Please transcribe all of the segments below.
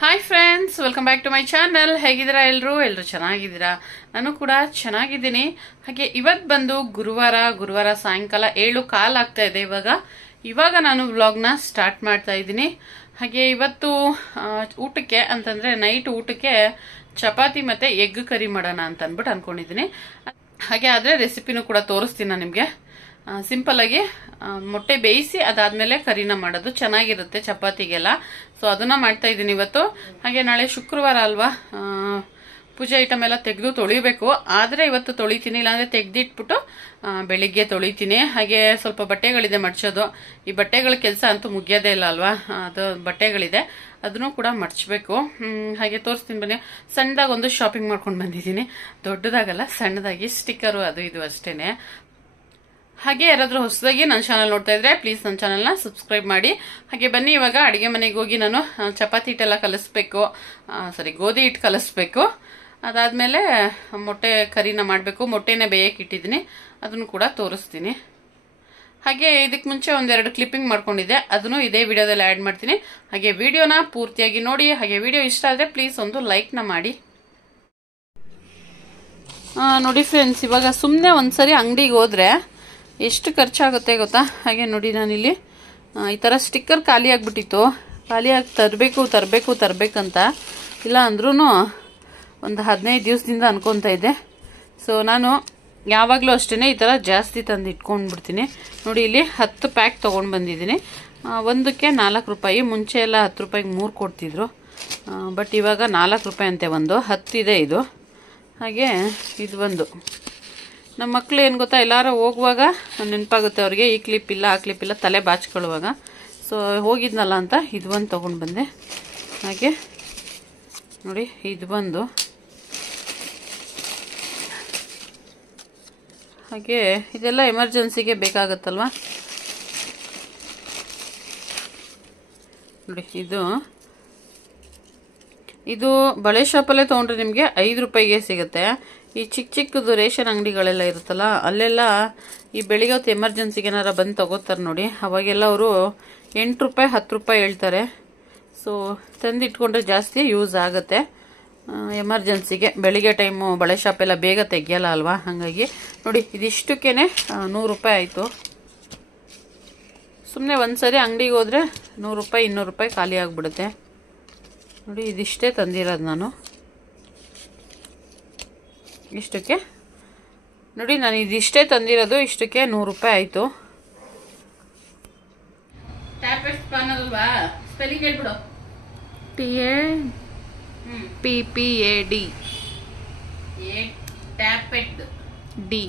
Hi friends, welcome back to my channel. ಹೇಗಿದ್ದೀರಾ ಎಲ್ಲರೂ ಚೆನ್ನಾಗಿದ್ದೀರಾ? ನಾನು ಕೂಡ ಚೆನ್ನಾಗಿದ್ದೀನಿ. ಹಾಗೆ ಇವತ್ತು ಬಂದು ಗುರುವಾರ ಸಾಯಂಕಾಲ 7:15 ಆಗ್ತಾ ಇದೆ. ಇವಾಗ ನಾನು ವ್ಲಾಗ್ನ ಸ್ಟಾರ್ಟ್ ಮಾಡ್ತಾ ಇದ್ದೀನಿ. ಹಾಗೆ ಇವತ್ತು ಊಟಕ್ಕೆ ಅಂತಂದ್ರೆ ನೈಟ್ ಊಟಕ್ಕೆ ಚಪಾತಿ ಮತ್ತೆ ಎಗ್ ಕರಿ ಮಾಡೋಣ ಅಂತ ಅಂದ್ಬಿಟ್ಟು ಅನ್ಕೊಂಡಿದ್ದೀನಿ. ಹಾಗೆ ಆದ್ರೆ ರೆಸಿಪಿನೂ ಕೂಡ ತೋರಿಸ್ತೀನಿ ನಾನು ನಿಮ್ಗೆ. ಸಿಂಪಲ್ ಆಗಿ ಮೊಟ್ಟೆ ಬೇಯಿಸಿ ಅದಾದ್ಮೇಲೆ ಕರಿನ ಮಾಡೋದು ಚೆನ್ನಾಗಿರುತ್ತೆ ಚಪಾತಿಗೆಲ್ಲ. ಸೊ ಅದನ್ನ ಮಾಡ್ತಾ ಇದ್ದೀನಿ ಇವತ್ತು. ಹಾಗೆ ನಾಳೆ ಶುಕ್ರವಾರ ಅಲ್ವಾ, ಪೂಜೆ ಐಟಮ್ ಎಲ್ಲ ತೆಗೆದು ತೊಳಿಬೇಕು. ಆದ್ರೆ ಇವತ್ತು ತೊಳಿತೀನಿ, ಇಲ್ಲಾಂದ್ರೆ ತೆಗ್ದಿಟ್ಬಿಟ್ಟು ಬೆಳಿಗ್ಗೆ ತೊಳಿತೀನಿ. ಹಾಗೆ ಸ್ವಲ್ಪ ಬಟ್ಟೆಗಳಿದೆ ಮಡ್ಚೋದು. ಈ ಬಟ್ಟೆಗಳ ಕೆಲಸ ಅಂತೂ ಮುಗಿಯೋದೇ ಇಲ್ಲ ಅಲ್ವಾ, ಅದು ಬಟ್ಟೆಗಳಿದೆ, ಅದನ್ನು ಕೂಡ ಮಡ್ಚಬೇಕು. ಹಾಗೆ ತೋರಿಸ್ತೀನಿ ಬನ್ನಿ. ಸಣ್ಣದಾಗಿ ಒಂದು ಶಾಪಿಂಗ್ ಮಾಡ್ಕೊಂಡು ಬಂದಿದ್ದೀನಿ. ದೊಡ್ಡದಾಗಲ್ಲ, ಸಣ್ಣದಾಗಿ ಸ್ಟಿಕ್ಕರು ಅದು ಇದು ಅಷ್ಟೇನೆ. ಹಾಗೆ ಯಾರಾದ್ರೂ ಹೊಸದಾಗಿ ನನ್ನ ಚಾನಲ್ ನೋಡ್ತಾ ಇದ್ರೆ ಪ್ಲೀಸ್ ನನ್ನ ಚಾನಲ್ನ ಸಬ್ಸ್ಕ್ರೈಬ್ ಮಾಡಿ. ಹಾಗೆ ಬನ್ನಿ, ಇವಾಗ ಅಡಿಗೆ ಮನೆಗೆ ಹೋಗಿ ನಾನು ಚಪಾತಿ ಹಿಟ್ಟೆಲ್ಲ ಕಲಿಸ್ಬೇಕು, ಗೋಧಿ ಹಿಟ್ಟು ಕಲಿಸ್ಬೇಕು. ಅದಾದ್ಮೇಲೆ ಮೊಟ್ಟೆ ಕರಿನ ಮಾಡಬೇಕು. ಮೊಟ್ಟೆನೇ ಬೇಯಕ್ಕೆ ಇಟ್ಟಿದ್ದೀನಿ, ಅದನ್ನು ಕೂಡ ತೋರಿಸ್ತೀನಿ. ಹಾಗೆ ಇದಕ್ಕೆ ಮುಂಚೆ ಒಂದೆರಡು ಕ್ಲಿಪ್ಪಿಂಗ್ ಮಾಡ್ಕೊಂಡಿದ್ದೆ, ಅದನ್ನು ಇದೇ ವಿಡಿಯೋದಲ್ಲಿ ಆ್ಯಡ್ ಮಾಡ್ತೀನಿ. ಹಾಗೆ ವಿಡಿಯೋನ ಪೂರ್ತಿಯಾಗಿ ನೋಡಿ. ಹಾಗೆ ವಿಡಿಯೋ ಇಷ್ಟ ಆದರೆ ಪ್ಲೀಸ್ ಒಂದು ಲೈಕ್ನ ಮಾಡಿ. ನೋಡಿ ಫ್ರೆಂಡ್ಸ್, ಇವಾಗ ಸುಮ್ಮನೆ ಒಂದ್ಸರಿ ಅಂಗಡಿಗೆ ಹೋದ್ರೆ ಎಷ್ಟು ಖರ್ಚಾಗುತ್ತೆ ಗೊತ್ತಾ? ಹಾಗೆ ನೋಡಿ, ನಾನಿಲ್ಲಿ ಈ ಥರ ಸ್ಟಿಕ್ಕರ್ ಖಾಲಿ ಆಗಿಬಿಟ್ಟಿತ್ತು. ಖಾಲಿಯಾಗಿ ತರಬೇಕಂತ ಇಲ್ಲ ಅಂದ್ರೂ ಒಂದು 15 ದಿವಸದಿಂದ ಅನ್ಕೊತಾ ಇದ್ದೆ. ಸೊ ನಾನು ಯಾವಾಗಲೂ ಅಷ್ಟೇ ಈ ಥರ ಜಾಸ್ತಿ ತಂದು ಇಟ್ಕೊಂಡ್ಬಿಡ್ತೀನಿ. ನೋಡಿ, ಇಲ್ಲಿ 10 ಪ್ಯಾಕ್ ತೊಗೊಂಡು ಬಂದಿದ್ದೀನಿ. ಒಂದಕ್ಕೆ 4 ರೂಪಾಯಿ. ಮುಂಚೆ ಎಲ್ಲ 10 ರೂಪಾಯಿಗೆ 3 ಕೊಡ್ತಿದ್ರು, ಬಟ್ ಇವಾಗ 4 ರೂಪಾಯಿ ಅಂತೆ ಒಂದು. 10 ಇದೆ ಇದು. ಹಾಗೆ ಇದು ಒಂದು ನಮ್ಮ ಮಕ್ಳು ಏನು ಗೊತ್ತಾ, ಎಲ್ಲಾರು ಹೋಗುವಾಗ ನೆನಪಾಗುತ್ತೆ ಅವ್ರಿಗೆ, ಈ ಕ್ಲಿಪ್ ಇಲ್ಲ ಆ ಕ್ಲಿಪ್ ಇಲ್ಲ ತಲೆ ಬಾಚ್ಕೊಳ್ಳುವಾಗ. ಸೊ ಹೋಗಿದ್ನಲ್ಲ ಅಂತ ಇದು ಒಂದು ತೊಗೊಂಡು ಬಂದೆ. ಹಾಗೆ ನೋಡಿ, ಇದು ಒಂದು. ಹಾಗೆ ಇದೆಲ್ಲ ಎಮರ್ಜೆನ್ಸಿಗೆ ಬೇಕಾಗತ್ತಲ್ವ. ನೋಡಿ, ಇದು ಬಳೆ ಶಾಪಲ್ಲೇ ತೊಗೊಂಡ್ರೆ ನಿಮಗೆ 5 ರೂಪಾಯಿಗೆ ಸಿಗುತ್ತೆ. ಈ ಚಿಕ್ಕದು ರೇಷನ್ ಅಂಗಡಿಗಳೆಲ್ಲ ಇರುತ್ತಲ್ಲ, ಅಲ್ಲೆಲ್ಲ ಈ ಬೆಳಿಗ್ಗೆ ಹೊತ್ತು ಎಮರ್ಜೆನ್ಸಿಗೆ ಏನಾರ ಬಂದು ತಗೋತಾರೆ ನೋಡಿ, ಅವಾಗೆಲ್ಲ ಅವರು 8 ರೂಪಾಯಿ 10 ರೂಪಾಯಿ ಹೇಳ್ತಾರೆ. ಸೊ ತಂದಿಟ್ಕೊಂಡ್ರೆ ಜಾಸ್ತಿ ಯೂಸ್ ಆಗುತ್ತೆ ಎಮರ್ಜೆನ್ಸಿಗೆ. ಬೆಳಿಗ್ಗೆ ಟೈಮು ಬಳೆ ಶಾಪೆಲ್ಲ ಬೇಗ ತೆಗಿಯಲ್ಲ ಅಲ್ವಾ, ಹಾಗಾಗಿ ನೋಡಿ ಇದಿಷ್ಟಕ್ಕೇನೆ 100 ರೂಪಾಯಿ ಆಯಿತು. ಸುಮ್ಮನೆ ಒಂದ್ಸರಿ ಅಂಗಡಿಗೆ ಹೋದರೆ 100 ರೂಪಾಯಿ 200 ರೂಪಾಯಿ ಖಾಲಿ ಆಗಿಬಿಡುತ್ತೆ. ನೋಡಿ, ಇದಿಷ್ಟೇ ತಂದಿರೋದು ನಾನು. ಇಷ್ಟಕ್ಕೆ ನೋಡಿ, ನಾನು ಇದಿಷ್ಟೇ ತಂದಿರೋದು, ಇಷ್ಟಕ್ಕೆ 100 ರೂಪಾಯಿ ಆಯಿತು. ಟ್ಯಾಪೆಟ್ ಸ್ಪಾನರ್ ಅಲ್ವಾ, ಸ್ಪೆಲ್ಲಿಂಗ್ ಹೇಳ್ಬಿಡು. TAPPAD ಟ್ಯಾಪೆಟ್ ಡಿ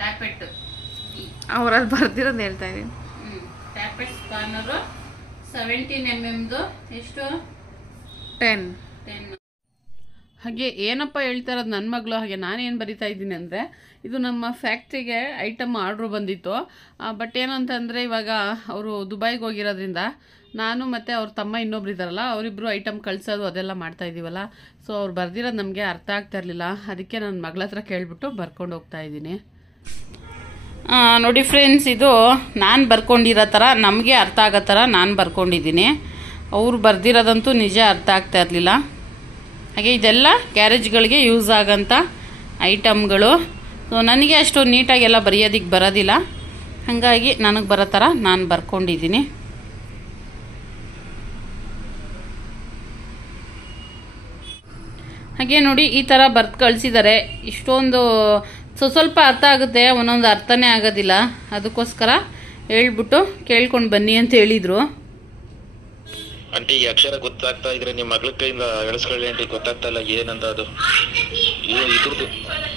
ಟ್ಯಾಪೆಟ್ ಅವರಲ್ಲಿ ಬರ್ದಿರೋದು ಹೇಳ್ತಾ ಇದೀನಿ. ಟ್ಯಾಪೆಟ್ ಸ್ಪಾನರ್ 17 mm. ಎಷ್ಟು? 10. ಹಾಗೆ ಏನಪ್ಪ ಹೇಳ್ತಾ ಇರೋದು ನನ್ನ ಮಗಳು. ಹಾಗೆ ನಾನೇನು ಬರಿತಾ ಇದ್ದೀನಿ ಅಂದರೆ, ಇದು ನಮ್ಮ ಫ್ಯಾಕ್ಟ್ರಿಗೆ ಐಟಮ್ ಆರ್ಡ್ರು ಬಂದಿತ್ತು. ಬಟ್ ಏನಂತಂದರೆ, ಇವಾಗ ಅವರು ದುಬೈಗೆ ಹೋಗಿರೋದ್ರಿಂದ ನಾನು ಮತ್ತು ಅವ್ರ ತಮ್ಮ ಇನ್ನೊಬ್ರು ಇದ್ದಾರಲ್ಲ, ಅವರಿಬ್ಬರು ಐಟಮ್ ಕಳಿಸೋದು ಅದೆಲ್ಲ ಮಾಡ್ತಾ ಇದ್ದೀವಲ್ಲ. ಸೊ ಅವ್ರು ಬರ್ದಿರೋದು ನಮಗೆ ಅರ್ಥ ಆಗ್ತಾ ಇರಲಿಲ್ಲ. ಅದಕ್ಕೆ ನನ್ನ ಮಗಳ ಹತ್ರ ಕೇಳಿಬಿಟ್ಟು ಬರ್ಕೊಂಡು ಹೋಗ್ತಾ ಇದ್ದೀನಿ. ನೋಡಿ ಫ್ರೆಂಡ್ಸ್, ಇದು ನಾನು ಬರ್ಕೊಂಡಿರೋ ಥರ ನಮಗೆ ಅರ್ಥ ಆಗೋ ಥರ ನಾನು ಬರ್ಕೊಂಡಿದ್ದೀನಿ. ಅವ್ರು ಬರ್ದಿರೋದಂತೂ ನಿಜ ಅರ್ಥ ಆಗ್ತಾ ಇರಲಿಲ್ಲ. ಹಾಗೆ ಇದೆಲ್ಲ ಗ್ಯಾರೇಜ್ಗಳಿಗೆ ಯೂಸ್ ಆಗೋಂಥ ಐಟಮ್ಗಳು. ಸೊ ನನಗೆ ಅಷ್ಟು ನೀಟಾಗೆಲ್ಲ ಬರೆಯೋದಕ್ಕೆ ಬರೋದಿಲ್ಲ, ಹಾಗಾಗಿ ನನಗೆ ಬರೋ ಥರ ನಾನು ಬರ್ಕೊಂಡಿದ್ದೀನಿ. ಹಾಗೆ ನೋಡಿ, ಈ ಥರ ಬರ್ದು ಕಳಿಸಿದ್ದಾರೆ. ಇಷ್ಟೊಂದು ಸ್ವಲ್ಪ ಅರ್ಥ ಆಗುತ್ತೆ, ಒಂದೊಂದು ಅರ್ಥನೇ ಆಗೋದಿಲ್ಲ. ಅದಕ್ಕೋಸ್ಕರ ಹೇಳ್ಬಿಟ್ಟು ಕೇಳ್ಕೊಂಡು ಬನ್ನಿ ಅಂತ ಹೇಳಿದರು. ಆಂಟಿ, ಈ ಅಕ್ಷರ ಗೊತ್ತಾಗ್ತಾ ಇದ್ರೆ ನಿಮ್ಮ ಮಗಳ ಕೈಯಿಂದ ಎಳಿಸ್ಕೊಳ್ಳಿ ಆಂಟಿ. ಗೊತ್ತಾಗ್ತಾ ಇಲ್ಲ ಏನಂತ ಅದು.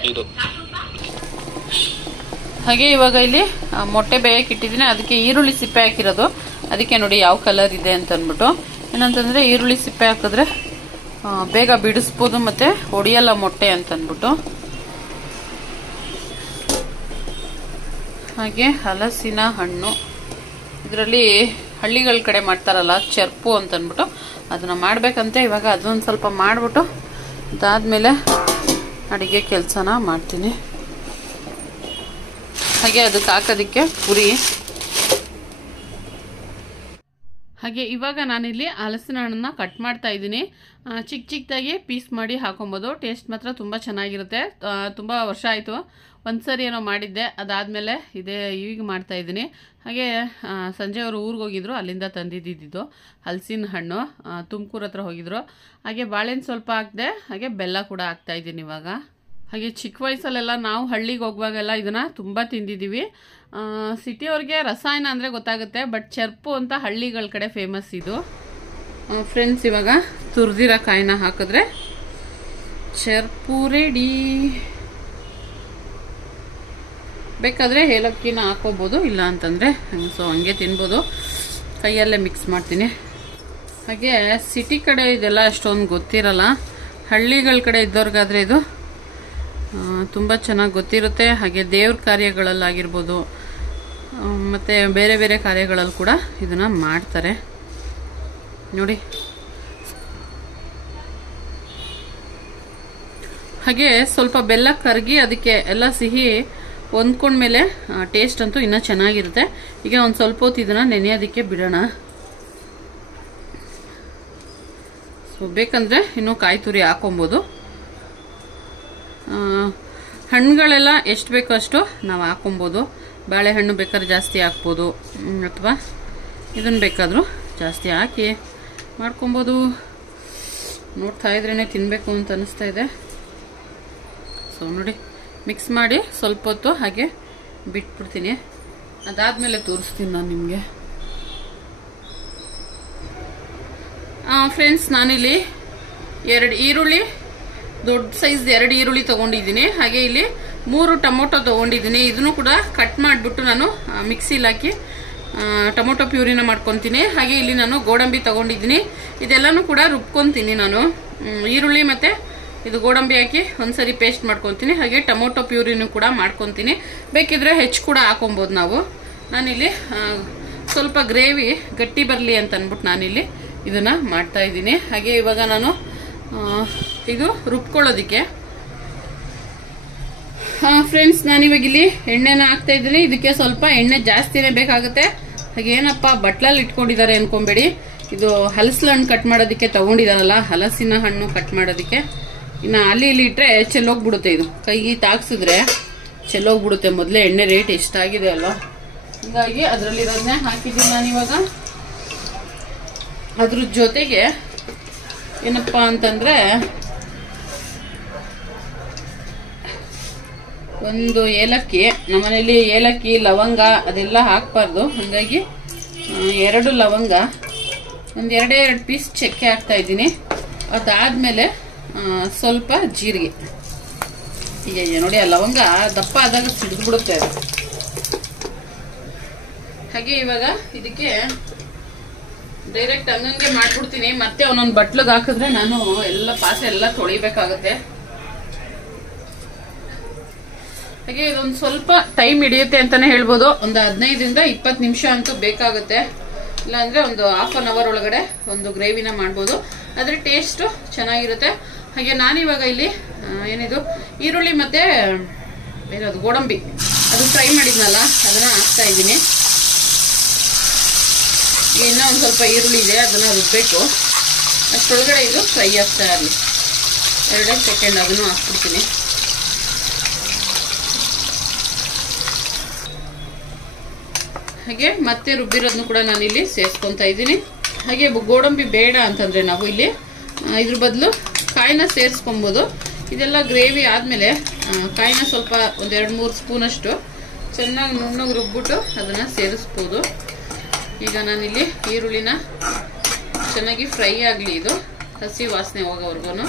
ಇದು ಹಾಗೆ ಇವಾಗ ಇಲ್ಲಿ ಮೊಟ್ಟೆ ಬೇಯಕ್ಕೆ ಇಟ್ಟಿದ್ದೀನಿ. ಅದಕ್ಕೆ ಈರುಳ್ಳಿ ಸಿಪ್ಪೆ ಹಾಕಿರೋದು. ಅದಕ್ಕೆ ನೋಡಿ ಯಾವ ಕಲರ್ ಇದೆ ಅಂತ ಅಂದ್ಬಿಟ್ಟು. ಏನಂತಂದ್ರೆ, ಈರುಳ್ಳಿ ಸಿಪ್ಪೆ ಹಾಕಿದ್ರೆ ಬೇಗ ಬಿಡಿಸ್ಬೋದು ಮತ್ತೆ ಒಡೆಯಲ್ಲ ಮೊಟ್ಟೆ ಅಂತ ಅಂದ್ಬಿಟ್ಟು. ಹಾಗೆ ಹಲಸಿನ ಹಣ್ಣು, ಇದರಲ್ಲಿ ಹಳ್ಳಿಗಳ ಕಡೆ ಮಾಡ್ತಾರಲ್ಲ ಚರ್ಪು ಅಂತ ಅಂದ್ಬಿಟ್ಟು, ಅದನ್ನ ಮಾಡ್ಬೇಕಂತೆ. ಇವಾಗ ಅದೊಂದು ಸ್ವಲ್ಪ ಮಾಡಿಬಿಟ್ಟು ಅದಾದ್ಮೇಲೆ ಅಡಿಗೆ ಕೆಲಸನ ಮಾಡ್ತೀನಿ. ಹಾಗೆ ಅದಕ್ಕೆ ಹಾಕೋದಕ್ಕೆ ಪುರಿ. ಹಾಗೆ ಇವಾಗ ನಾನಿಲ್ಲಿ ಹಲಸಿನ ಹಣ್ಣನ್ನ ಕಟ್ ಮಾಡ್ತಾ ಇದ್ದೀನಿ. ಚಿಕ್ಕ ಚಿಕ್ಕದಾಗಿ ಪೀಸ್ ಮಾಡಿ ಹಾಕೊಬೋದು. ಟೇಸ್ಟ್ ಮಾತ್ರ ತುಂಬ ಚೆನ್ನಾಗಿರುತ್ತೆ. ತುಂಬ ವರ್ಷ ಆಯಿತು ಒಂದು ಸರಿ ಏನೋ ಮಾಡಿದ್ದೆ, ಅದಾದಮೇಲೆ ಈಗ ಮಾಡ್ತಾಯಿದ್ದೀನಿ. ಹಾಗೆ ಸಂಜೆ ಅವರು ಊರಿಗೆ ಹೋಗಿದ್ರು, ಅಲ್ಲಿಂದ ತಂದಿದ್ದಿದ್ದು ಹಲಸಿನ ಹಣ್ಣು. ತುಮಕೂರು ಹತ್ರ ಹೋಗಿದ್ರು. ಹಾಗೆ ಬಾಳೆಹಣ್ಣು ಸ್ವಲ್ಪ ಹಾಕಿದೆ, ಹಾಗೆ ಬೆಲ್ಲ ಕೂಡ ಹಾಕ್ತಾಯಿದ್ದೀನಿ ಇವಾಗ. ಹಾಗೆ ಚಿಕ್ಕ ವಯಸ್ಸಲ್ಲೆಲ್ಲ ನಾವು ಹಳ್ಳಿಗೆ ಹೋಗುವಾಗೆಲ್ಲ ಇದನ್ನು ತುಂಬ ತಿಂದಿದ್ದೀವಿ. ಸಿಟಿಯವ್ರಿಗೆ ರಸಾಯನ ಅಂದರೆ ಗೊತ್ತಾಗುತ್ತೆ, ಬಟ್ ಚರ್ಪು ಅಂತ ಹಳ್ಳಿಗಳ ಕಡೆ ಫೇಮಸ್ ಇದು. ಫ್ರೆಂಡ್ಸ್, ಇವಾಗ ತುರಿದಿರೋ ಕಾಯಿನ ಹಾಕಿದ್ರೆ ಚರ್ಪು ರೆಡಿ. ಬೇಕಾದರೆ ಏಲಕ್ಕಿನ ಹಾಕೋಬೋದು, ಇಲ್ಲ ಅಂತಂದರೆ ಸೊ ಹಂಗೆ ತಿನ್ಬೋದು. ಕೈಯಲ್ಲೇ ಮಿಕ್ಸ್ ಮಾಡ್ತೀನಿ. ಹಾಗೆ ಸಿಟಿ ಕಡೆ ಇದೆಲ್ಲ ಅಷ್ಟೊಂದು ಗೊತ್ತಿರಲ್ಲ. ಹಳ್ಳಿಗಳ ಕಡೆ ಇದ್ದವ್ರಿಗಾದರೆ ಇದು ತುಂಬ ಚೆನ್ನಾಗಿ ಗೊತ್ತಿರುತ್ತೆ. ಹಾಗೆ ದೇವ್ರ ಕಾರ್ಯಗಳಲ್ಲಾಗಿರ್ಬೋದು, ಮತ್ತು ಬೇರೆ ಬೇರೆ ಕಾರ್ಯಗಳಲ್ಲಿ ಕೂಡ ಇದನ್ನು ಮಾಡ್ತಾರೆ ನೋಡಿ. ಹಾಗೆ ಸ್ವಲ್ಪ ಬೆಲ್ಲ ಕರಗಿ ಅದಕ್ಕೆ ಎಲ್ಲ ಸಿಹಿ ಹೊಂದ್ಕೊಂಡ್ಮೇಲೆ ಟೇಸ್ಟ್ ಅಂತೂ ಇನ್ನೂ ಚೆನ್ನಾಗಿರುತ್ತೆ. ಈಗ ಒಂದು ಸ್ವಲ್ಪ ಹೊತ್ತು ಇದನ್ನು ನೆನೆಯೋದಕ್ಕೆ ಬಿಡೋಣ. ಸೊ ಬೇಕಂದರೆ ಇನ್ನೂ ಕಾಯಿ ತುರಿ ಹಾಕೊಬೋದು. ಹಣ್ಣುಗಳೆಲ್ಲ ಎಷ್ಟು ಬೇಕೋ ಅಷ್ಟು ನಾವು ಹಾಕೊಬೋದು. ಬಾಳೆಹಣ್ಣು ಬೇಕಾದ್ರೆ ಜಾಸ್ತಿ ಹಾಕ್ಬೋದು, ಅಥವಾ ಇದನ್ನು ಬೇಕಾದರೂ ಜಾಸ್ತಿ ಹಾಕಿ ಮಾಡ್ಕೊಬೋದು. ನೋಡ್ತಾ ಇದ್ರೇ ತಿನ್ನಬೇಕು ಅಂತ ಅನ್ನಿಸ್ತಾ ಇದೆ. ಸೊ ನೋಡಿ, ಮಿಕ್ಸ್ ಮಾಡಿ ಸ್ವಲ್ಪ ಹೊತ್ತು ಹಾಗೆ ಬಿಟ್ಬಿಡ್ತೀನಿ. ಅದಾದಮೇಲೆ ತೋರಿಸ್ತೀನಿ ನಾನು ನಿಮಗೆ. ಫ್ರೆಂಡ್ಸ್, ನಾನಿಲ್ಲಿ 2 ಈರುಳ್ಳಿ, ದೊಡ್ಡ ಸೈಜ್ 2 ಈರುಳ್ಳಿ ತೊಗೊಂಡಿದ್ದೀನಿ. ಹಾಗೆ ಇಲ್ಲಿ 3 ಟೊಮೊಟೊ ತೊಗೊಂಡಿದ್ದೀನಿ. ಇದನ್ನು ಕೂಡ ಕಟ್ ಮಾಡಿಬಿಟ್ಟು ನಾನು ಮಿಕ್ಸಿಲಿ ಹಾಕಿ ಟೊಮೊಟೊ ಪ್ಯೂರಿನ ಮಾಡ್ಕೊತೀನಿ. ಹಾಗೆ ಇಲ್ಲಿ ನಾನು ಗೋಡಂಬಿ ತೊಗೊಂಡಿದ್ದೀನಿ. ಇದೆಲ್ಲನೂ ಕೂಡ ರುಬ್ಕೊತೀನಿ ನಾನು. ಈರುಳ್ಳಿ ಮತ್ತು ಇದು ಗೋಡಂಬಿ ಹಾಕಿ ಒಂದ್ಸರಿ ಪೇಸ್ಟ್ ಮಾಡ್ಕೊತೀನಿ. ಹಾಗೆ ಟೊಮೊಟೊ ಪ್ಯೂರಿನೂ ಕೂಡ ಮಾಡ್ಕೊತೀನಿ. ಬೇಕಿದ್ರೆ ಹೆಚ್ಚು ಕೂಡ ಹಾಕೊಬೋದು ನಾವು. ನಾನಿಲ್ಲಿ ಸ್ವಲ್ಪ ಗ್ರೇವಿ ಗಟ್ಟಿ ಬರಲಿ ಅಂತ ಅಂದ್ಬಿಟ್ಟು ನಾನಿಲ್ಲಿ ಇದನ್ನು ಮಾಡ್ತಾ ಇದ್ದೀನಿ. ಹಾಗೆ ಇವಾಗ ನಾನು ಇದು ರುಬ್ಕೊಳ್ಳೋದಿಕ್ಕೆ ಫ್ರೆಂಡ್ಸ್, ನಾನಿವಾಗ ಇಲ್ಲಿ ಎಣ್ಣೆನ ಹಾಕ್ತಾ ಇದ್ದೀನಿ. ಇದಕ್ಕೆ ಸ್ವಲ್ಪ ಎಣ್ಣೆ ಜಾಸ್ತಿನೇ ಬೇಕಾಗುತ್ತೆ. ಹಾಗೆ ಏನಪ್ಪ ಬಟ್ಲಲ್ಲಿ ಇಟ್ಕೊಂಡಿದ್ದಾರೆ ಅನ್ಕೊಂಬೇಡಿ. ಇದು ಹಲಸಿನ ಹಣ್ಣು ಕಟ್ ಮಾಡೋದಕ್ಕೆ ತಗೊಂಡಿದಾರಲ್ಲ, ಹಲಸಿನ ಹಣ್ಣು ಕಟ್ ಮಾಡೋದಕ್ಕೆ. ಇನ್ನು ಅಲ್ಲಿ ಇಲ್ಲಿ ಇಟ್ಟರೆ ಚೆಲ್ಲೋಗ್ಬಿಡುತ್ತೆ. ಇದು ಕೈಗೆ ತಾಕ್ಸಿದ್ರೆ ಚೆಲ್ಲೋಗ್ಬಿಡುತ್ತೆ. ಮೊದಲೇ ಎಣ್ಣೆ ರೇಟ್ ಎಷ್ಟಾಗಿದೆ ಅಲ್ವಾ, ಹೀಗಾಗಿ ಅದರಲ್ಲಿರೋದನ್ನೇ ಹಾಕಿದ್ದೀನಿ ನಾನಿವಾಗ. ಅದ್ರ ಜೊತೆಗೆ ಏನಪ್ಪ ಅಂತಂದ್ರೆ ಒಂದು ಏಲಕ್ಕಿ. ನಮ್ಮನೇಲಿ ಏಲಕ್ಕಿ, ಲವಂಗ ಅದೆಲ್ಲ ಹಾಕಬಾರ್ದು, ಹಾಗಾಗಿ 2 ಲವಂಗ, ಒಂದು 2 ಪೀಸ್ ಚಕ್ಕೆ ಹಾಕ್ತಾ ಇದ್ದೀನಿ. ಅದಾದ್ಮೇಲೆ ಸ್ವಲ್ಪ ಜೀರಿಗೆ. ಈಗ ನೋಡಿ, ಆ ಲವಂಗ ದಪ್ಪ ಆದಾಗ ಸಿಡಿದ್ಬಿಡುತ್ತೆ. ಹಾಗೆ ಇವಾಗ ಇದಕ್ಕೆ ಡೈರೆಕ್ಟ್ ಹಂಗಂಗೆ ಮಾಡ್ಬಿಡ್ತೀನಿ. ಮತ್ತೆ ಒಂದೊಂದು ಬಟ್ಲಿಗೆ ಹಾಕಿದ್ರೆ ನಾನು ಎಲ್ಲ ಪಾತ್ರೆ ಎಲ್ಲ ತೊಳಿಬೇಕಾಗತ್ತೆ. ಹಾಗೆ ಇದೊಂದು ಸ್ವಲ್ಪ ಟೈಮ್ ಹಿಡಿಯುತ್ತೆ ಅಂತಾನೆ ಹೇಳ್ಬೋದು. ಒಂದು 15ರಿಂದ 20 ನಿಮಿಷ ಅಂತೂ ಬೇಕಾಗುತ್ತೆ. ಇಲ್ಲಾಂದ್ರೆ ಒಂದು ಹಾಫ್ ಅನ್ ಅವರ್ ಒಳಗಡೆ ಒಂದು ಗ್ರೇವಿನ ಮಾಡ್ಬೋದು. ಅದ್ರ ಟೇಸ್ಟ್ ಚೆನ್ನಾಗಿರುತ್ತೆ. ಹಾಗೆ ನಾನಿವಾಗ ಇಲ್ಲಿ ಏನಿದು ಈರುಳ್ಳಿ ಮತ್ತೆ ಏನದು ಗೋಡಂಬಿ ಅದು ಫ್ರೈ ಮಾಡಿದ್ನಲ್ಲ, ಅದನ್ನ ಹಾಕ್ತಾ ಇದ್ದೀನಿ. ಇನ್ನೂ ಒಂದು ಸ್ವಲ್ಪ ಈರುಳ್ಳಿ ಇದೆ, ಅದನ್ನ ರುಬ್ಬೇಕು. ಅಷ್ಟೊಳಗಡೆ ಇದು ಫ್ರೈ ಆಗ್ತಾ ಇರಲಿ. 2 ಸೆಕೆಂಡ್ ಅದನ್ನು ಹಾಕ್ಬಿಡ್ತೀನಿ. ಹಾಗೆ ಮತ್ತೆ ರುಬ್ಬಿರೋದನ್ನು ಕೂಡ ನಾನಿಲ್ಲಿ ಸೇರಿಸ್ಕೊತಾ ಇದ್ದೀನಿ. ಹಾಗೆ ಗೋಡಂಬಿ ಬೇಡ ಅಂತಂದ್ರೆ ನಾವು ಇಲ್ಲಿ ಇದ್ರ ಬದಲು ಕಾಯಿನ ಸೇರಿಸ್ಕೊಬೋದು. ಇದೆಲ್ಲ ಗ್ರೇವಿ ಆದಮೇಲೆ ಕಾಯಿನ ಸ್ವಲ್ಪ ಒಂದು 2-3 ಸ್ಪೂನ್ ಅಷ್ಟು ಚೆನ್ನಾಗಿ ನುಣ್ಣಗೆ ರುಬ್ಬಿಟ್ಟು ಅದನ್ನು ಸೇರಿಸ್ಬೋದು. ಈಗ ನಾನಿಲ್ಲಿ ಈರುಳ್ಳಿನ ಚೆನ್ನಾಗಿ ಫ್ರೈ ಆಗಲಿ, ಇದು ಹಸಿ ವಾಸನೆ ಹೋಗೋವರೆಗೂ.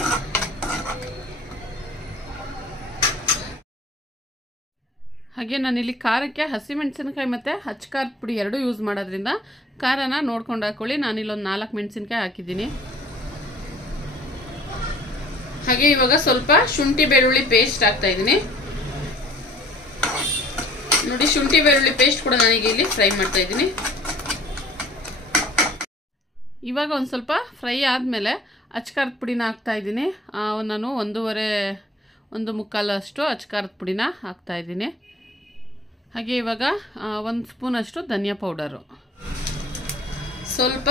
ಹಾಗೆ ನಾನಿಲ್ಲಿ ಖಾರಕ್ಕೆ ಹಸಿಮೆಣಸಿನಕಾಯಿ ಮತ್ತು ಹಚ್ಕಾರದ ಪುಡಿ 2 ಯೂಸ್ ಮಾಡೋದ್ರಿಂದ ಖಾರನ ನೋಡ್ಕೊಂಡು ಹಾಕೊಳ್ಳಿ. ನಾನಿಲ್ಲೊಂದು 4 ಮೆಣಸಿನಕಾಯಿ ಹಾಕಿದ್ದೀನಿ. ಹಾಗೆ ಇವಾಗ ಸ್ವಲ್ಪ ಶುಂಠಿ ಬೆಳ್ಳುಳ್ಳಿ ಪೇಸ್ಟ್ ಹಾಕ್ತಾ ಇದ್ದೀನಿ. ನೋಡಿ, ಶುಂಠಿ ಬೆಳ್ಳುಳ್ಳಿ ಪೇಸ್ಟ್ ಕೂಡ ನಾನೀಗ ಇಲ್ಲಿ ಫ್ರೈ ಮಾಡ್ತಾ ಇದ್ದೀನಿ. ಇವಾಗ ಒಂದು ಸ್ವಲ್ಪ ಫ್ರೈ ಆದಮೇಲೆ ಅಚ್ಕಾರದ ಪುಡಿನ ಹಾಕ್ತಾ ಇದ್ದೀನಿ. ನಾನು 1.25 ಅಷ್ಟು ಅಚ್ಕಾರದ ಪುಡಿನ ಹಾಕ್ತಾ ಇದ್ದೀನಿ. ಹಾಗೆ ಇವಾಗ 1 ಸ್ಪೂನಷ್ಟು ಧನಿಯಾ ಪೌಡರು, ಸ್ವಲ್ಪ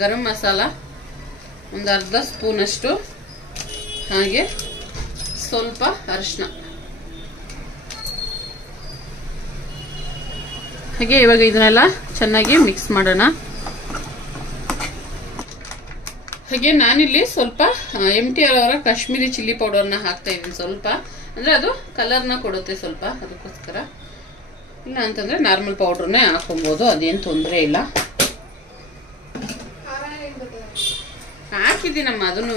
ಗರಂ ಮಸಾಲ, ಒಂದು ಅರ್ಧ ಸ್ಪೂನಷ್ಟು, ಹಾಗೆ ಸ್ವಲ್ಪ ಅರಿಶಿನ. ಹಾಗೆ ಇವಾಗ ಇದನ್ನೆಲ್ಲ ಚೆನ್ನಾಗಿ ಮಿಕ್ಸ್ ಮಾಡೋಣ. ಹಾಗೆ ನಾನಿಲ್ಲಿ ಸ್ವಲ್ಪ MTR ಅವರ ಕಾಶ್ಮೀರಿ ಚಿಲ್ಲಿ ಪೌಡರ್ನ ಹಾಕ್ತಾ ಇದ್ದೀನಿ. ಸ್ವಲ್ಪ ಅಂದ್ರೆ ಅದು ಕಲರ್ನ ಕೊಡುತ್ತೆ ಸ್ವಲ್ಪ, ಅದಕ್ಕೋಸ್ಕರ. ಇಲ್ಲ ಅಂತಂದ್ರೆ ನಾರ್ಮಲ್ ಪೌಡರ್ನೇ ಹಾಕೊಬಹುದು, ಅದೇನು ತೊಂದರೆ ಇಲ್ಲ. ಹಾಕಿದ್ದೀನಮ್ಮ ಅದನ್ನೂ.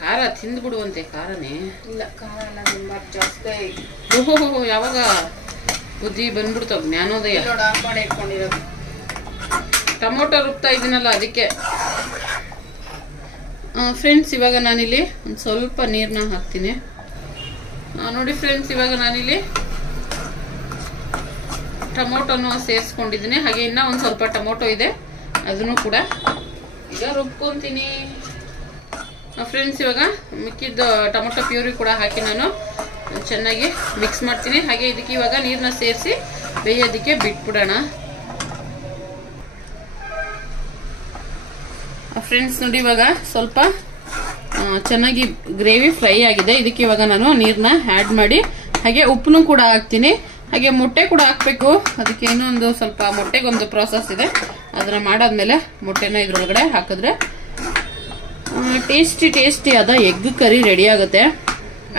ಖಾರ ತಿಂದ್ಬಿಡುವಂತೆ. ಖಾರನೇ ಇಲ್ಲ, ಖಾರ ಎಲ್ಲ ತುಂಬಾ ಜಾಸ್ತಿ. ಓಹೋ, ಯಾವಾಗ ಬುದ್ಧಿ ಬಂದ್ಬಿಡ್ತಾವ, ಜ್ಞಾನೋದಯ. ಮಾಡಿ ಇಟ್ಕೊಂಡಿರೋದು. ಟೊಮೊಟೊ ರುಬ್ತಾ ಇದ್ದೀನಲ್ಲ ಅದಕ್ಕೆ. ಫ್ರೆಂಡ್ಸ್, ಇವಾಗ ನಾನಿಲ್ಲಿ ಒಂದು ಸ್ವಲ್ಪ ನೀರನ್ನ ಹಾಕ್ತೀನಿ. ನೋಡಿ ಫ್ರೆಂಡ್ಸ್, ಇವಾಗ ನಾನಿಲ್ಲಿ ಟೊಮೊಟೊನು ಸೇರಿಸ್ಕೊಂಡಿದ್ದೀನಿ. ಹಾಗೆ ಇನ್ನೂ ಒಂದು ಸ್ವಲ್ಪ ಟೊಮೊಟೊ ಇದೆ, ಅದನ್ನು ಕೂಡ ಈಗ ರುಬ್ಕೊಂತೀನಿ. ಫ್ರೆಂಡ್ಸ್, ಇವಾಗ ಮಿಕ್ಕಿದ ಟೊಮೊಟೊ ಪ್ಯೂರಿ ಕೂಡ ಹಾಕಿ ನಾನು ಚೆನ್ನಾಗಿ ಮಿಕ್ಸ್ ಮಾಡ್ತೀನಿ. ಹಾಗೆ ಇದಕ್ಕೆ ಇವಾಗ ನೀರನ್ನ ಸೇರಿಸಿ ಬೇಯೋದಕ್ಕೆ ಬಿಟ್ಬಿಡೋಣ. ಫ್ರೆಂಡ್ಸ್, ನೋಡಿ ಇವಾಗ ಸ್ವಲ್ಪ ಚೆನ್ನಾಗಿ ಗ್ರೇವಿ ಫ್ರೈ ಆಗಿದೆ. ಇದಕ್ಕೆ ಇವಾಗ ನಾನು ನೀರನ್ನ ಆ್ಯಡ್ ಮಾಡಿ ಹಾಗೆ ಉಪ್ಪನ್ನು ಕೂಡ ಹಾಕ್ತೀನಿ. ಹಾಗೆ ಮೊಟ್ಟೆ ಕೂಡ ಹಾಕಬೇಕು. ಅದಕ್ಕೆ ಇನ್ನೊಂದು ಸ್ವಲ್ಪ ಮೊಟ್ಟೆಗೊಂದು ಪ್ರಾಸೆಸ್ ಇದೆ, ಅದನ್ನ ಮಾಡಾದ್ಮೇಲೆ ಮೊಟ್ಟೆನ ಇದ್ರೊಳಗಡೆ ಹಾಕಿದ್ರೆ ಟೇಸ್ಟಿ ಆದ ಎಗ್ ಕರಿ ರೆಡಿ ಆಗುತ್ತೆ.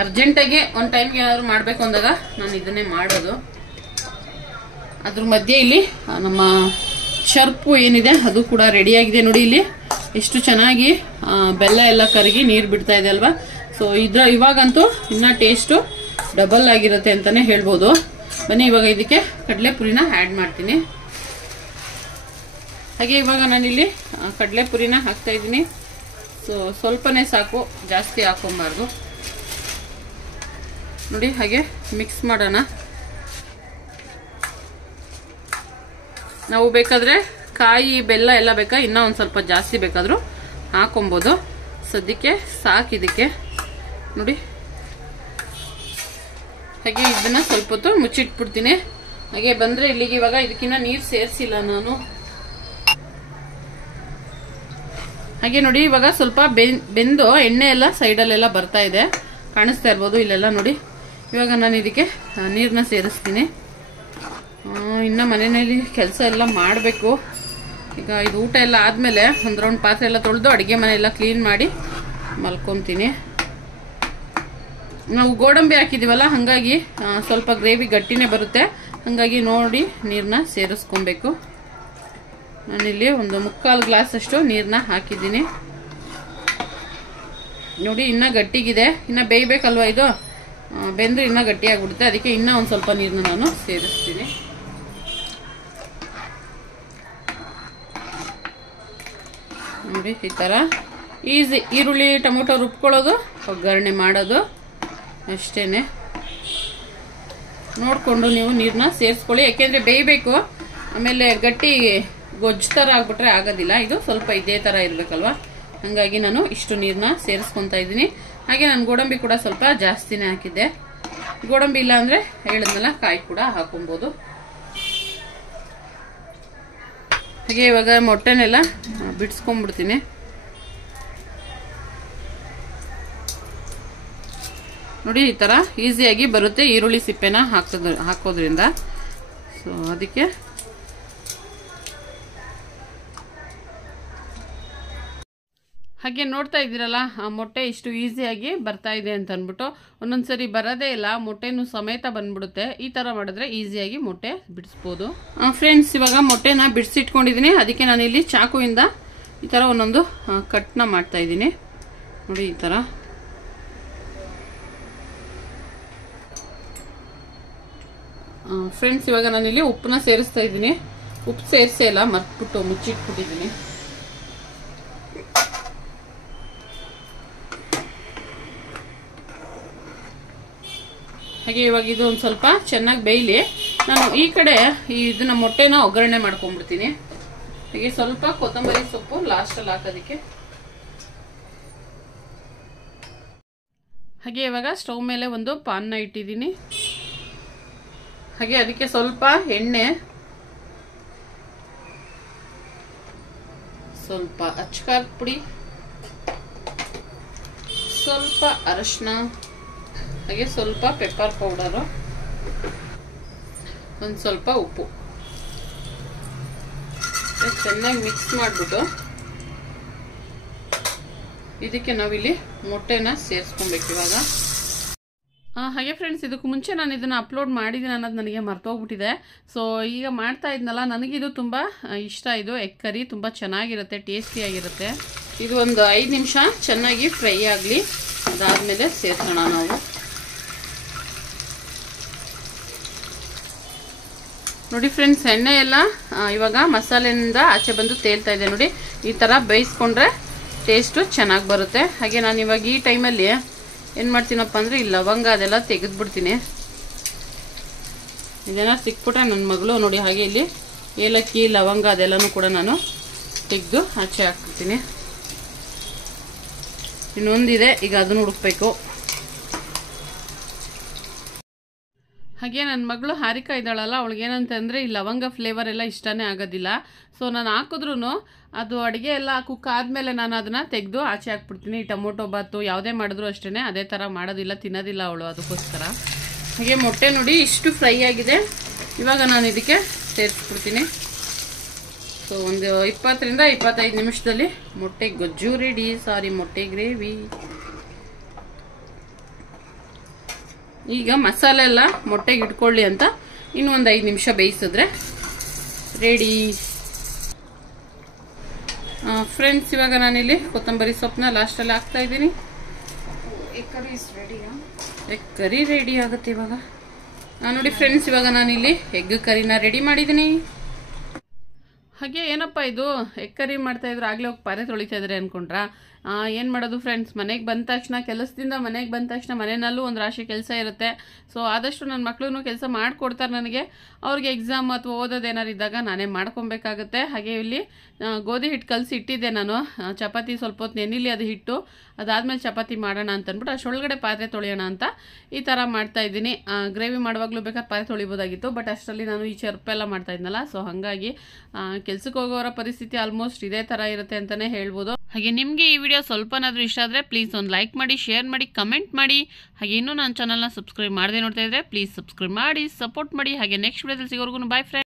ಅರ್ಜೆಂಟಾಗಿ ಒಂದು ಟೈಮ್ಗೆ ಏನಾದ್ರು ಮಾಡಬೇಕು ಅಂದಾಗ ನಾನು ಇದನ್ನೇ ಮಾಡೋದು. ಅದ್ರ ಮಧ್ಯೆ ಇಲ್ಲಿ ನಮ್ಮ ಶರ್ಪು ಏನಿದೆ ಅದು ಕೂಡ ರೆಡಿಯಾಗಿದೆ. ನೋಡಿ ಇಲ್ಲಿ ಎಷ್ಟು ಚೆನ್ನಾಗಿ ಬೆಲ್ಲ ಎಲ್ಲ ಕರಗಿ ನೀರು ಬಿಡ್ತಾ ಇದೆ ಅಲ್ವಾ. ಸೊ ಇವಾಗಂತೂ ಇನ್ನ ಟೇಸ್ಟು ಡಬಲ್ ಆಗಿರುತ್ತೆ ಅಂತಾನೆ ಹೇಳ್ಬೋದು. ಬನ್ನಿ ಇವಾಗ ಇದಕ್ಕೆ ಕಡಲೆಪುರಿನ ಆ್ಯಡ್ ಮಾಡ್ತೀನಿ. ಹಾಗೆ ಇವಾಗ ನಾನಿಲ್ಲಿ ಕಡಲೆಪುರಿನ ಹಾಕ್ತಾ ಇದ್ದೀನಿ. ಸೊ ಸ್ವಲ್ಪನೇ ಸಾಕು, ಜಾಸ್ತಿ ಹಾಕೊಂಬಾರ್ದು. ನೋಡಿ ಹಾಗೆ ಮಿಕ್ಸ್ ಮಾಡೋಣ. ನಾವು ಬೇಕಾದ್ರೆ ಕಾಯಿ ಬೆಲ್ಲ ಎಲ್ಲ ಬೇಕಾ ಇನ್ನೂ ಒಂದು ಸ್ವಲ್ಪ ಜಾಸ್ತಿ ಬೇಕಾದರೂ ಹಾಕೊಬೋದು. ಸದ್ಯಕ್ಕೆ ಸಾಕಿದಕ್ಕೆ ನೋಡಿ. ಹಾಗೆ ಇದನ್ನ ಸ್ವಲ್ಪ ಹೊತ್ತು ಮುಚ್ಚಿಟ್ಬಿಡ್ತೀನಿ. ಹಾಗೆ ಬಂದ್ರೆ ಇಲ್ಲಿಗೆ ಇವಾಗ ಇದಕ್ಕಿನ್ನ ನೀರು ಸೇರಿಸಿಲ್ಲ ನಾನು. ಹಾಗೆ ನೋಡಿ ಇವಾಗ ಸ್ವಲ್ಪ ಬೆಂದು ಎಣ್ಣೆ ಎಲ್ಲ ಸೈಡಲ್ಲೆಲ್ಲ ಬರ್ತಾ ಇದೆ, ಕಾಣಿಸ್ತಾ ಇರ್ಬೋದು ಇಲ್ಲೆಲ್ಲ ನೋಡಿ. ಇವಾಗ ನಾನು ಇದಕ್ಕೆ ನೀರನ್ನ ಸೇರಿಸ್ತೀನಿ. ಇನ್ನು ಮನೆಯಲ್ಲಿ ಕೆಲಸ ಎಲ್ಲ ಮಾಡಬೇಕು. ಈಗ ಇದು ಊಟ ಎಲ್ಲ ಆದಮೇಲೆ ಒಂದು ರೌಂಡ್ ಪಾತ್ರೆ ಎಲ್ಲ ತೊಳೆದು ಅಡುಗೆ ಮನೆ ಎಲ್ಲ ಕ್ಲೀನ್ ಮಾಡಿ ಮಲ್ಕೊತೀನಿ. ನಾವು ಗೋಡಂಬಿ ಹಾಕಿದ್ದೀವಲ್ಲ, ಹಾಗಾಗಿ ಸ್ವಲ್ಪ ಗ್ರೇವಿ ಗಟ್ಟಿನೇ ಬರುತ್ತೆ. ಹಾಗಾಗಿ ನೋಡಿ ನೀರನ್ನ ಸೇರಿಸ್ಕೊಬೇಕು. ನಾನಿಲ್ಲಿ ಒಂದು 3/4 ಗ್ಲಾಸ್ ಅಷ್ಟು ನೀರನ್ನ ಹಾಕಿದ್ದೀನಿ. ನೋಡಿ ಇನ್ನೂ ಗಟ್ಟಿಗಿದೆ, ಇನ್ನು ಬೇಯಬೇಕಲ್ವ ಇದು. ಬೆಂದ್ರೆ ಇನ್ನೂ ಗಟ್ಟಿಯಾಗ್ಬಿಡುತ್ತೆ. ಅದಕ್ಕೆ ಇನ್ನೂ ಒಂದು ಸ್ವಲ್ಪ ನೀರನ್ನ ನಾನು ಸೇರಿಸ್ತೀನಿ. ನೋಡಿ ಈ ಥರ ಈಸಿ. ಈರುಳ್ಳಿ ಟೊಮೊಟೊ ರುಬ್ಕೊಳ್ಳೋದು, ಒಗ್ಗರಣೆ ಮಾಡೋದು ಅಷ್ಟೇನೆ. ನೋಡಿಕೊಂಡು ನೀವು ನೀರನ್ನ ಸೇರಿಸ್ಕೊಳ್ಳಿ, ಯಾಕೆಂದರೆ ಬೇಯಬೇಕು. ಆಮೇಲೆ ಗಟ್ಟಿ ಗೊಜ್ಜು ಥರ ಆಗ್ಬಿಟ್ರೆ ಆಗೋದಿಲ್ಲ. ಇದು ಸ್ವಲ್ಪ ಇದೇ ಥರ ಇರಬೇಕಲ್ವ, ಹಾಗಾಗಿ ನಾನು ಇಷ್ಟು ನೀರನ್ನ ಸೇರಿಸ್ಕೊತಾ ಇದ್ದೀನಿ. ಹಾಗೆ ನಾನು ಗೋಡಂಬಿ ಕೂಡ ಸ್ವಲ್ಪ ಜಾಸ್ತಿನೇ ಹಾಕಿದ್ದೆ. ಗೋಡಂಬಿ ಇಲ್ಲ ಅಂದರೆ ಹೇಳಿದ್ನಲ್ಲ, ಕಾಯಿ ಕೂಡ ಹಾಕೊಬೋದು. ಹಾಗೆ ಇವಾಗ ಮೊಟ್ಟೆನೆಲ್ಲ ಬಿಡಿಸ್ಕೊಂಡ್ಬಿಡ್ತೀನಿ. ನೋಡಿ ಈ ಥರ ಈಸಿಯಾಗಿ ಬರುತ್ತೆ ಈರುಳ್ಳಿ ಸಿಪ್ಪೆನ ಹಾಕೋದ್ರಿಂದ. ಸೊ ಅದಕ್ಕೆ ಹಾಗೆ ನೋಡ್ತಾ ಇದ್ದೀರಲ್ಲ, ಆ ಮೊಟ್ಟೆ ಇಷ್ಟು ಈಸಿಯಾಗಿ ಬರ್ತಾ ಇದೆ ಅಂತ ಅಂದ್ಬಿಟ್ಟು. ಒಂದೊಂದ್ಸರಿ ಬರೋದೇ ಇಲ್ಲ, ಮೊಟ್ಟೆನೂ ಸಮೇತ ಬಂದ್ಬಿಡುತ್ತೆ. ಈ ಥರ ಮಾಡಿದ್ರೆ ಈಸಿಯಾಗಿ ಮೊಟ್ಟೆ ಬಿಡಿಸ್ಬೋದು. ಫ್ರೆಂಡ್ಸ್, ಇವಾಗ ಮೊಟ್ಟೆನ ಬಿಡಿಸಿಟ್ಕೊಂಡಿದ್ದೀನಿ. ಅದಕ್ಕೆ ನಾನು ಇಲ್ಲಿ ಚಾಕುವಿಂದ ಈ ಥರ ಒಂದೊಂದು ಕಟ್ನ ಮಾಡ್ತಾ ಇದ್ದೀನಿ. ನೋಡಿ ಈ ಥರ. ಫ್ರೆಂಡ್ಸ್, ಇವಾಗ ನಾನಿಲ್ಲಿ ಉಪ್ಪನ್ನ ಸೇರಿಸ್ತಾ ಇದ್ದೀನಿ. ಉಪ್ಪು ಸೇರಿಸೇ ಇಲ್ಲ, ಮರ್ತ್ಬಿಟ್ಟು ಮುಚ್ಚಿಟ್ಬಿಟ್ಟಿದ್ದೀನಿ. ಹಾಗೆ ಇವಾಗ ಇದು ಒಂದು ಸ್ವಲ್ಪ ಚೆನ್ನಾಗಿ ಬೇಯಲಿ. ನಾನು ಈ ಕಡೆ ಇದನ್ನ ಮೊಟ್ಟೆನ ಒಗ್ಗರಣೆ ಮಾಡ್ಕೊಂಡ್ಬಿಡ್ತೀನಿ. ಹಾಗೆ ಸ್ವಲ್ಪ ಕೊತ್ತಂಬರಿ ಸೊಪ್ಪು ಲಾಸ್ಟಲ್ಲಿ ಹಾಕೋದಕ್ಕೆ. ಹಾಗೆ ಇವಾಗ ಸ್ಟವ್ ಮೇಲೆ ಒಂದು ಪಾನ್ನ ಇಟ್ಟಿದ್ದೀನಿ. ಹಾಗೆ ಅದಕ್ಕೆ ಸ್ವಲ್ಪ ಎಣ್ಣೆ, ಸ್ವಲ್ಪ ಅಚ್ಚಕಾರದ ಪುಡಿ, ಸ್ವಲ್ಪ ಅರಶಿನ, ಹಾಗೆ ಸ್ವಲ್ಪ ಪೆಪ್ಪರ್ ಪೌಡರು, ಒಂದು ಸ್ವಲ್ಪ ಉಪ್ಪು ಚೆನ್ನಾಗಿ ಮಿಕ್ಸ್ ಮಾಡಿಬಿಟ್ಟು ಇದಕ್ಕೆ ನಾವಿಲ್ಲಿ ಮೊಟ್ಟೆನ ಸೇರಿಸ್ಕೊಬೇಕು ಇವಾಗ. ಹಾಗೆ ಫ್ರೆಂಡ್ಸ್, ಇದಕ್ಕೆ ಮುಂಚೆ ನಾನು ಇದನ್ನು ಅಪ್ಲೋಡ್ ಮಾಡಿದ್ದೀನಿ ಅನ್ನೋದು ನನಗೆ ಮರ್ತೋಗ್ಬಿಟ್ಟಿದೆ. ಸೊ ಈಗ ಮಾಡ್ತಾ ಇದ್ನಲ್ಲ, ನನಗಿದು ತುಂಬ ಇಷ್ಟ. ಇದು ಎಗ್ ಕರಿ ತುಂಬ ಚೆನ್ನಾಗಿರುತ್ತೆ, ಟೇಸ್ಟಿಯಾಗಿರುತ್ತೆ. ಇದು ಒಂದು 5 ನಿಮಿಷ ಚೆನ್ನಾಗಿ ಫ್ರೈ ಆಗಲಿ, ಅದಾದಮೇಲೆ ಸೇರಿಸೋಣ ನಾವು. ನೋಡಿ ಫ್ರೆಂಡ್ಸ್, ಎಣ್ಣೆ ಎಲ್ಲ ಇವಾಗ ಮಸಾಲೆಯಿಂದ ಆಚೆ ಬಂದು ತೇಲ್ತಾ ಇದೆ ನೋಡಿ. ಈ ಥರ ಬೇಯಿಸ್ಕೊಂಡ್ರೆ ಟೇಸ್ಟು ಚೆನ್ನಾಗಿ ಬರುತ್ತೆ. ಹಾಗೆ ನಾನು ಇವಾಗ ಈ ಟೈಮಲ್ಲಿ ಏನು ಮಾಡ್ತೀನಪ್ಪ ಅಂದರೆ ಈ ಲವಂಗ ಅದೆಲ್ಲ ತೆಗೆದುಬಿಡ್ತೀನಿ. ಇದೆಲ್ಲ ಸಿಕ್ಬಿಟ್ರೆ ನನ್ನ ಮಗಳು ನೋಡಿ, ಹಾಗೆ ಇಲ್ಲಿ ಏಲಕ್ಕಿ ಲವಂಗ ಅದೆಲ್ಲನೂ ಕೂಡ ನಾನು ತೆಗೆದು ಆಚೆ ಹಾಕ್ಬಿಡ್ತೀನಿ. ಇನ್ನೊಂದಿದೆ, ಈಗ ಅದನ್ನು ಹುಡುಕ್ಬೇಕು. ಹಾಗೆ ನನ್ನ ಮಗಳು ಹಾರಿಕಾ ಇದ್ದಾಳಲ್ಲ, ಅವಳಿಗೇನಂತಂದರೆ ಈ ಲವಂಗ ಫ್ಲೇವರ್ ಎಲ್ಲ ಇಷ್ಟನೇ ಆಗೋದಿಲ್ಲ. ಸೊ ನಾನು ಹಾಕಿದ್ರೂ ಅದು ಅಡುಗೆ ಎಲ್ಲ ಕುಕ್ ಆದಮೇಲೆ ನಾನು ಅದನ್ನು ತೆಗೆದು ಆಚೆ ಹಾಕ್ಬಿಡ್ತೀನಿ. ಈ ಟೊಮೊಟೊ ಬಾತು ಯಾವುದೇ ಮಾಡಿದ್ರು ಅಷ್ಟೇ, ಅದೇ ಥರ ಮಾಡೋದಿಲ್ಲ, ತಿನ್ನೋದಿಲ್ಲ ಅವಳು, ಅದಕ್ಕೋಸ್ಕರ. ಹಾಗೆ ಮೊಟ್ಟೆ ನೋಡಿ ಇಷ್ಟು ಫ್ರೈ ಆಗಿದೆ. ಇವಾಗ ನಾನು ಇದಕ್ಕೆ ಸೇರಿಸ್ಬಿಡ್ತೀನಿ. ಸೊ ಒಂದು 20 ರಿಂದ 25 ನಿಮಿಷದಲ್ಲಿ ಮೊಟ್ಟೆ ಗೊಜ್ಜು ರೆಡಿ, ಮೊಟ್ಟೆ ಗ್ರೇವಿ. ಈಗ ಮಸಾಲೆ ಎಲ್ಲ ಮೊಟ್ಟೆಗೆ ಇಟ್ಕೊಳ್ಳಿ ಅಂತ ಇನ್ನೂ ಒಂದು 5 ನಿಮಿಷ ಬೇಯಿಸಿದ್ರೆ ರೆಡಿ. ಫ್ರೆಂಡ್ಸ್, ಇವಾಗ ನಾನಿಲ್ಲಿ ಕೊತ್ತಂಬರಿ ಸೊಪ್ಪನ್ನ ಲಾಸ್ಟಲ್ಲಿ ಹಾಕ್ತಾ ಇದ್ದೀನಿ. ಎಗ್ ಕರಿ ರೆಡಿ ಆಗುತ್ತೆ ಇವಾಗ. ನೋಡಿ ಫ್ರೆಂಡ್ಸ್, ಇವಾಗ ನಾನಿಲ್ಲಿ ಎಗ್ ಕರಿನ ರೆಡಿ ಮಾಡಿದ್ದೀನಿ. ಹಾಗೆ ಏನಪ್ಪ ಇದು ಎಗ್ ಕರಿ ಮಾಡ್ತಾ ಇದ್ರು, ಆಗಲೇ ಹೋಗಿ ಪಾರೆ ತೊಳಿತಾ ಇದ್ರೆ ಅನ್ಕೊಂಡ್ರಾ? ಏನು ಮಾಡೋದು ಫ್ರೆಂಡ್ಸ್, ಮನೆಗೆ ಬಂದ ತಕ್ಷಣ, ಕೆಲಸದಿಂದ ಮನೆಗೆ ಬಂದ ತಕ್ಷಣ ಮನೆಯಲ್ಲೂ ಒಂದು ರಾಶಿ ಕೆಲಸ ಇರುತ್ತೆ. ಸೊ ಆದಷ್ಟು ನನ್ನ ಮಕ್ಕಳು ಕೆಲಸ ಮಾಡಿಕೊಡ್ತಾರೆ ನನಗೆ. ಅವ್ರಿಗೆ ಎಕ್ಸಾಮ್ ಅಥವಾ ಓದೋದೇನಾರು ಇದ್ದಾಗ ನಾನೇ ಮಾಡ್ಕೊಬೇಕಾಗುತ್ತೆ. ಹಾಗೆ ಇಲ್ಲಿ ಗೋಧಿ ಹಿಟ್ಟು ಕಲಸಿ ಇಟ್ಟಿದ್ದೆ ನಾನು. ಚಪಾತಿ ಸ್ವಲ್ಪ ಹೊತ್ತು ನೆನಿಲಿ ಅದು ಹಿಟ್ಟು, ಅದಾದಮೇಲೆ ಚಪಾತಿ ಮಾಡೋಣ ಅಂತಂದ್ಬಿಟ್ಟು ಅಷ್ಟೊಳಗಡೆ ಪಾತ್ರೆ ತೊಳೆಯೋಣ ಅಂತ ಈ ಥರ ಮಾಡ್ತಾಯಿದ್ದೀನಿ. ಗ್ರೇವಿ ಮಾಡುವಾಗಲೂ ಬೇಕಾದ್ರೆ ಪಾತ್ರೆ ತೊಳಿಬೋದಾಗಿತ್ತು, ಬಟ್ ಅಷ್ಟರಲ್ಲಿ ನಾನು ಈ ಚರ್ಪೆಲ್ಲ ಮಾಡ್ತಾಯಿದ್ನಲ್ಲ. ಸೊ ಹಾಗಾಗಿ ಕೆಲ್ಸಕ್ಕೆ ಹೋಗೋರ ಪರಿಸ್ಥಿತಿ ಆಲ್ಮೋಸ್ಟ್ ಇದೇ ಥರ ಇರುತ್ತೆ ಅಂತಲೇ ಹೇಳ್ಬೋದು. ಹಾಗೆ ನಿಮಗೆ ಈ ವಿಡಿಯೋ ಸ್ವಲ್ಪನಾದರೂ ಇಷ್ಟ ಆದರೆ ಪ್ಲೀಸ್ ಒಂದು ಲೈಕ್ ಮಾಡಿ, ಶೇರ್ ಮಾಡಿ, ಕಮೆಂಟ್ ಮಾಡಿ. ಹಾಗೆ ಇನ್ನೂ ನನ್ನ ಚಾನಲ್ನ ಸಬ್ಸ್ಕ್ರೈಬ್ ಮಾಡದೆ ನೋಡ್ತಾ ಇದ್ದರೆ ಪ್ಲೀಸ್ ಸಬ್ಸ್ಕ್ರೈಬ್ ಮಾಡಿ, ಸಪೋರ್ಟ್ ಮಾಡಿ. ಹಾಗೆ ನೆಕ್ಸ್ಟ್ ವಿಡಿಯೋದಲ್ಲಿ ಸಿಗೋರ್ಗು ಬಾಯ್ ಫ್ರೆಂಡ್ಸ್.